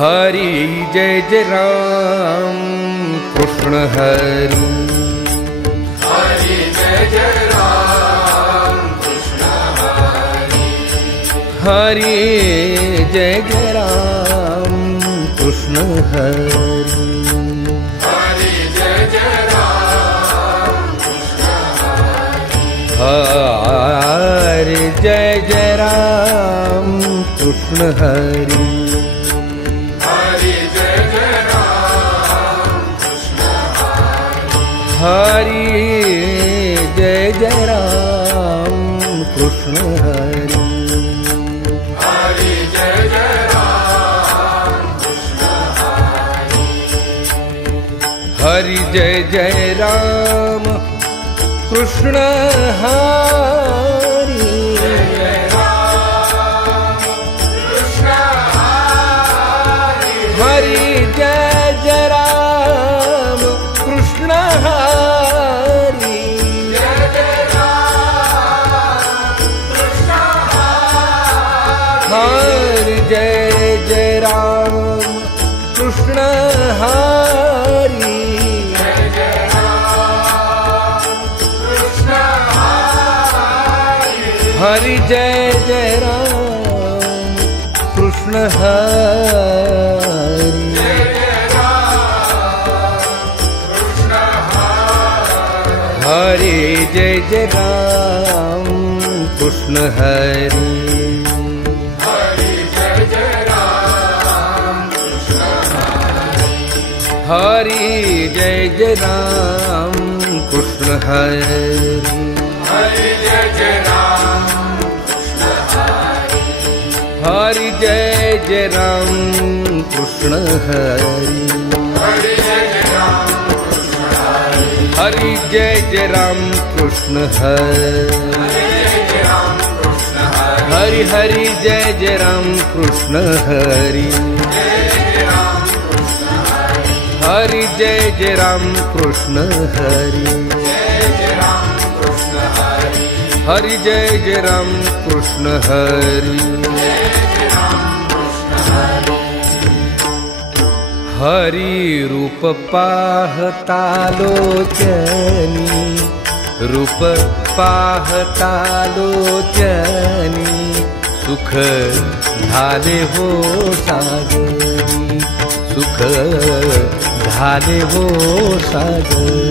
हरि जय जय राम कृष्ण हरि। हरि जय जय राम कृष्ण हरि। हरि जय जय राम कृष्ण हरि। हरि जय जय राम कृष्ण हरि। हरि जय जय राम कृष्ण हरि। हरि जय जय राम कृष्ण हरि। हरि जय जय राम कृष्ण हरि। हरि जय जय राम कृष्ण हरि। जय जय राम कृष्ण हरि। हरि जय जय राम कृष्ण हरि। जय जय राम कृष्ण हरि। हरि जय जय राम कृष्ण हरि। जय जय राम कृष्ण हरि। हरि जय जय राम कृष्ण हरि। जय जय राम कृष्ण हरि। हरि जय जय राम कृष्ण हरि। हरि जय जय राम कृष्ण हरि। हरि जय जय राम कृष्ण हरि। हरि जय जय राम कृष्ण हरि। हरि जय जय राम कृष्ण हरि। हरि जय जय राम कृष्ण हरि। हरि जय जय राम कृष्ण हरि। हरि हरि जय जय राम कृष्ण हरि। हरि जय जय राम कृष्ण हरि। हरि जय जय राम कृष्ण हरि। हरि रूप पाहता लोचनी। रूप पाहता लोचनी। सुख झाले हो सागरी। सुख झाले हो सागरी।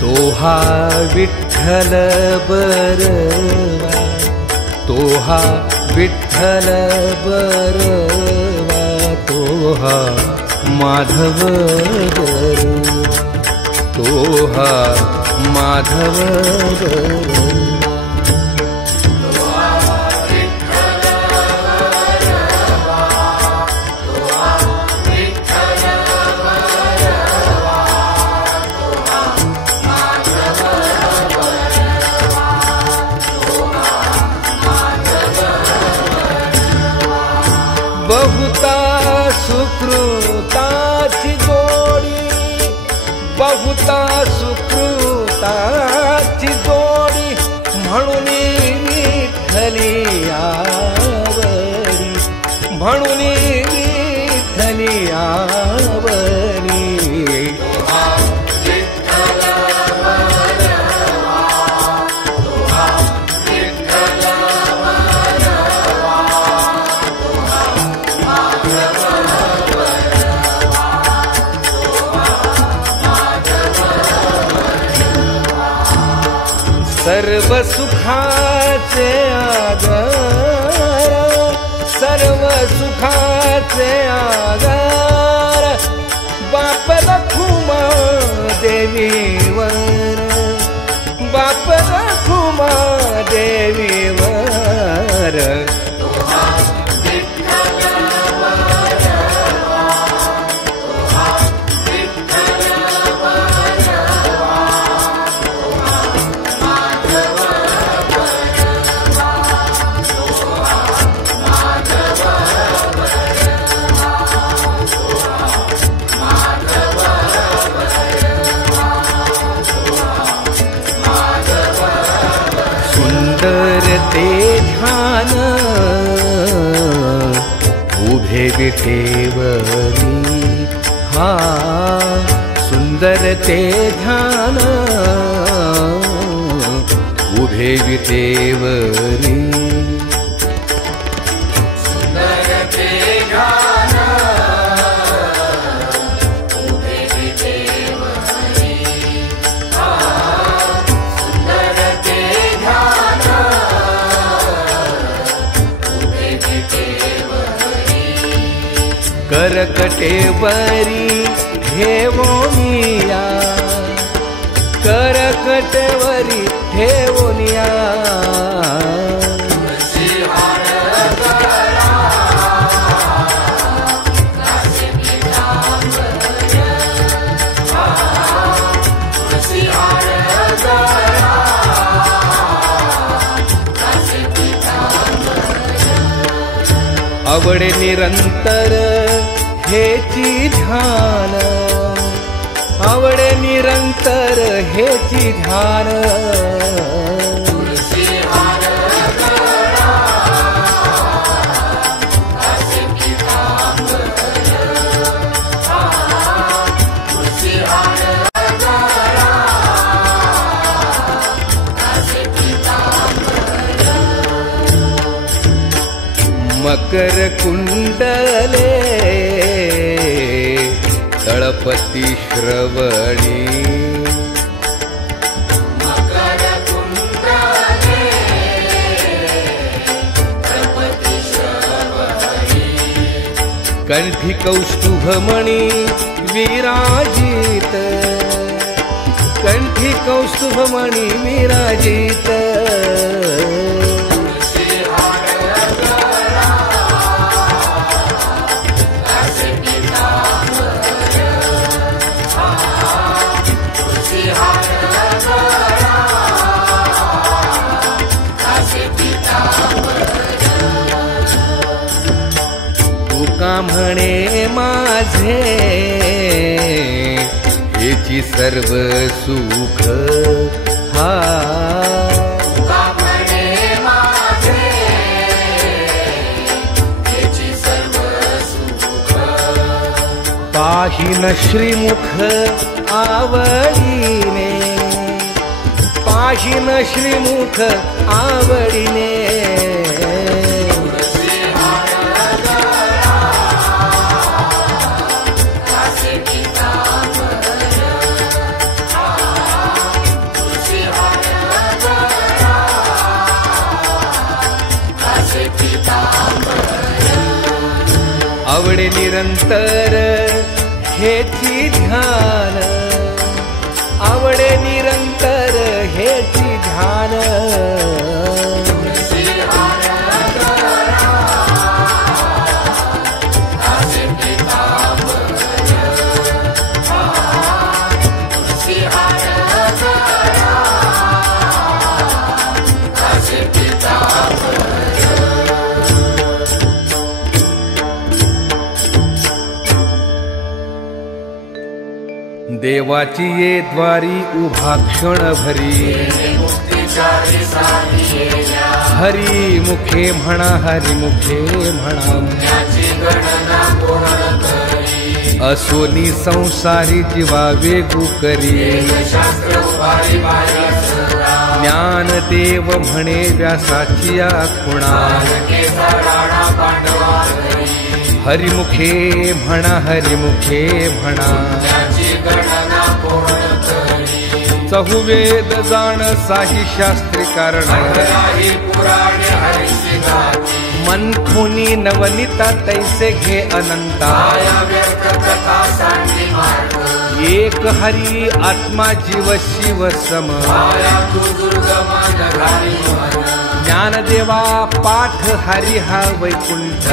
तोहा विठ्ठल बरवा। तोहा विठ्ठल बरवा। तोहा माधव बरवा। तोहा माधव बरवा। बहुता सुकृताची जोडी। बहुता सुकृताची जोडी। म्हणून विठ्ठली आवडी। म्हणून विठ्ठली आवडी। सर्व सुखाचे आधार। सर्व सुखाचे आधार। बाप रखुमा देवीवर। बाप रखुमा देवीवर। ते ध्यान उभे विटेवरी हा सुंदर ते ध्यान उभे विटेवरी सुंदर ते ध्यान उभे विटेवरी सुंदर ते ध्यान उभे विटेवरी करकटेवरी ठेवोनिया करकटेवरी ठेवोनिया आवडे निरंतर हेची ध्यान आवडे निरंतर हेची ध्यान मकर कुंडले तळपती श्रवणी मकर कुंडले तळपती श्रवणी कंठी कौस्तुभमणी विराजित कंठी कौस्तुभमणी विराजित तुका म्हणे माझे हेची सर्व सुख हा तुका म्हणे माझे हेची सर्व सुख पाहिन श्रीमुख आवडीने पाहिन श्रीमुख आवडीने आवडे निरंतर हेची ध्यान आवडे निरंतर हेची ध्यान देवाची ये द्वारी उभा क्षण भरी हरी मुखे म्हणा हरी मुखे म्हणा असोनी संसारी जीवा वेगू करी ज्ञान देव म्हणे व्यासाची खुणा हरिमुखे म्हणा हरिमुखे म्हणा चहुवेद जाण साही शास्त्री कारण मनखुनी नवनिता तैसे घे अनंता एक हरी आत्मा जीव शिव सम ज्ञानदेवा पाठ हरि हा वैकुंठ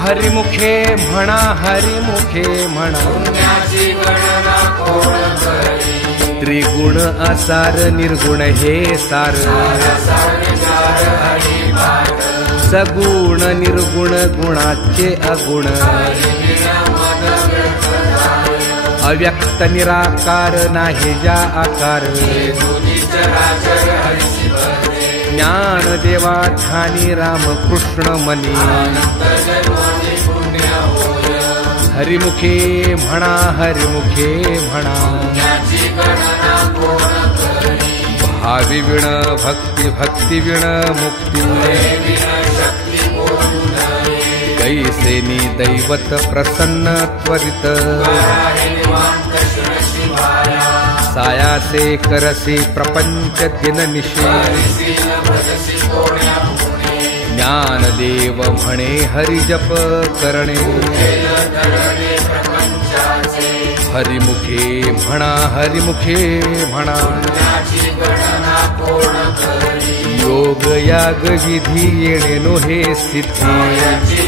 हरिमुखे म्हणा हरिमुखे म्हणा त्रिगुण असार निर्गुण हे सार सगुण निर्गुण गुणाचे अगुण अव्यक्त निराकार नाही ज्या आकार ज्ञानदेवा ध्यानी रामकृष्ण मनी हरिमुखे म्हणा हरिमुखे म्हणा भावी विण भक्ती भक्ती विण मुक्ती कैसेनी दैवत प्रसन्न त्वरित सायासे करसी प्रपंच दिननिशी ज्ञानदेव म्हणे हरिजप करणे हरिमुखे म्हणा हरिमुखे म्हणा योग याग विधी येणे नोहे सिद्धी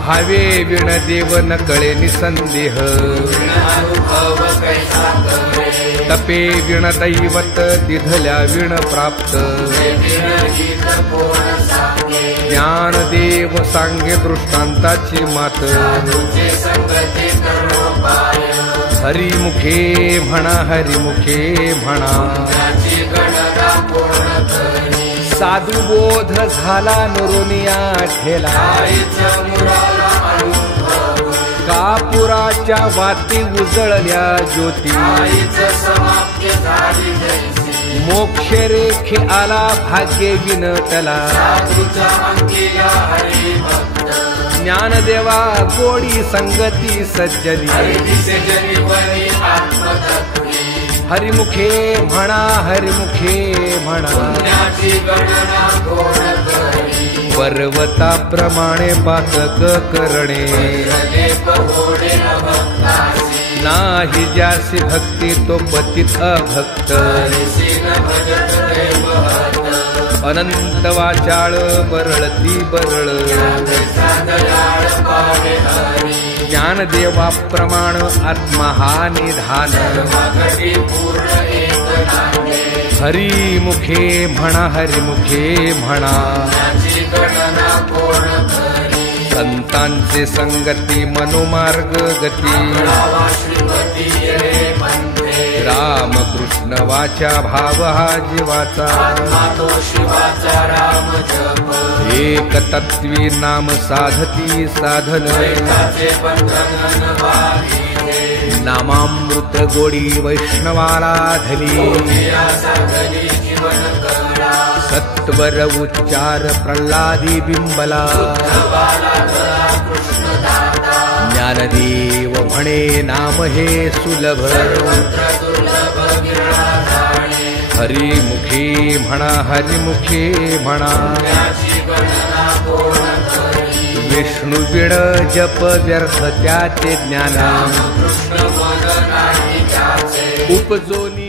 भावे विण देव न कळे निसंदेह तपे विण दैवत दिधल्या विण प्राप्त ज्ञानदेव सांगे दृष्टांताची मात हरिमुखे म्हणा हरिमुखे म्हणा साधू बोध झाला नुरुनिया ठेला कापुराच्या वाती उजळल्या ज्योती मोक्ष रेखे आला भाग्य विनटला ज्ञानदेवा गोडी संगती सज्जनी हरिमुखे म्हणा हरिमुखे म्हणा पर्वताप्रमाणे पातक करणे नाही ज्यासी भक्ती तो पतित अभक्त अनंत वाचाळ बरळती बरळ ज्ञानदेवा प्रमाण आत्मा हा निधान हरिमुखे म्हणा हरिमुखे म्हणा संतांचे संगती मनोमार्ग गती रामकृष्ण वाचा भाव हा जीवाचा एक तत्वी नाम साधती साधन नामामृत गोडी वैष्णवाला धली सत्वर उच्चार प्रल्हादी बिंबला ज्ञानदेव म्हणे नाम हे सुलभ हरिमुखे म्हणा हरिमुखे म्हणा विष्णु विण जप व्यर्थ त्याचे ज्ञान उपजोनी